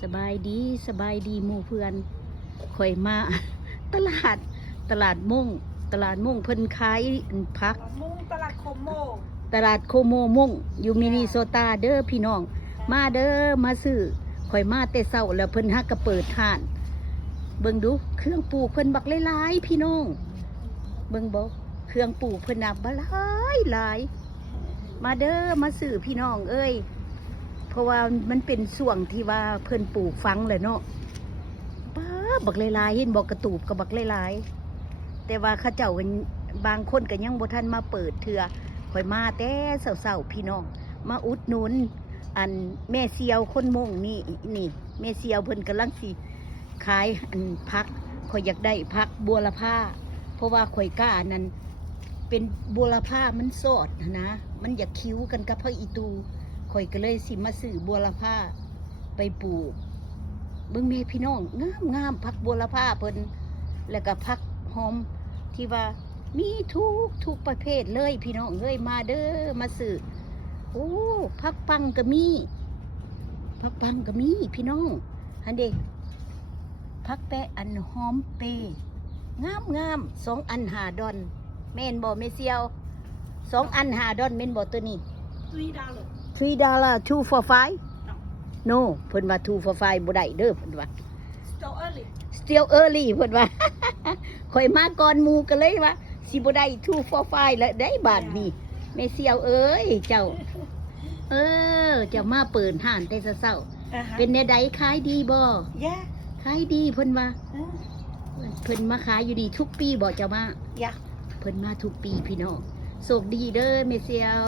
สบายดีหมู่เพื่อนข่อยมา ตลาดตลาดมุ่งเพิ่นขายผักมุ่งตลาดโคโมตลาดโคโมมุ่งอยู่มินิโซตาเด้อพี่น้องมาเด้อมาซื้อข่อยมาแต่เช้าแล้วเพิ่นฮักก็เปิดห้านเบิ่งดูเครื่องปลูกเพิ่นบักหลายๆพี่น้องเบิ่งบ่เครื่องปลูกเพิ่นน่ะบักหลายมาเด้อมาซื้อพี่น้องเอ้ยเพราะว่ามันเป็นช่วงที่ว่าเพิ่นปลูกฟังแหละเนาะป้าบักหลายๆเห็นบ่กระตูบก็บักหลายๆแต่ว่าเขาเจ้ากันบางคนก็ยังบ่ทันมาเปิดเทื่อข่อยมาแต่เช้าๆพี่น้องมาอุดหนุนอันแม่เสียวคนมงนี่แม่เสียวเพิ่นกำลังสิขายอันผักข่อยอยากได้ผักบัวละพาเพราะว่าข่อยกล้านั้นเป็นบัวละพามันสดนะมันอยากคิ้วกันกับผักอีตูข่อยก็เลยสิมาซื้อบัวละพาไปปลูกเบิ่งแม่พี่น้องงามผักบัวละพาเพิ่นแล้วก็ผักหอมที่ว่ามีทุกประเภทเลยพี่น้องเอ้ยมาเด้อมาซื้อโอ้ผักปังก็มีพี่น้องฮันเด้ผักแปะอันหอมเปงาม2 อัน5 ดอนแม่นบ่แม่เสียว2 อัน5 ดอนแม่นบ่ตัวนี้$3 2 for 5 no เพิ่นว่า2 for 5บ่ได้เด้อเพิ่นว่า still early เพิ่นว่า ข่อยมาก่อนหมู่ก็เลยว่าสิบ่ได้2 for 5แล้วได้บาทนี้แม่เสียวเอ้ยเจ้าจะมาเปิดห้านแต่เช้าๆเป็นแนวใดขายดีบ่ขายดีเพิ่นว่าเพิ่นมาขายอยู่ดีทุกปีบ่เจ้ามาเพิ่นมาทุกปีพี่น้องโชคดีเด้อแม่เสียว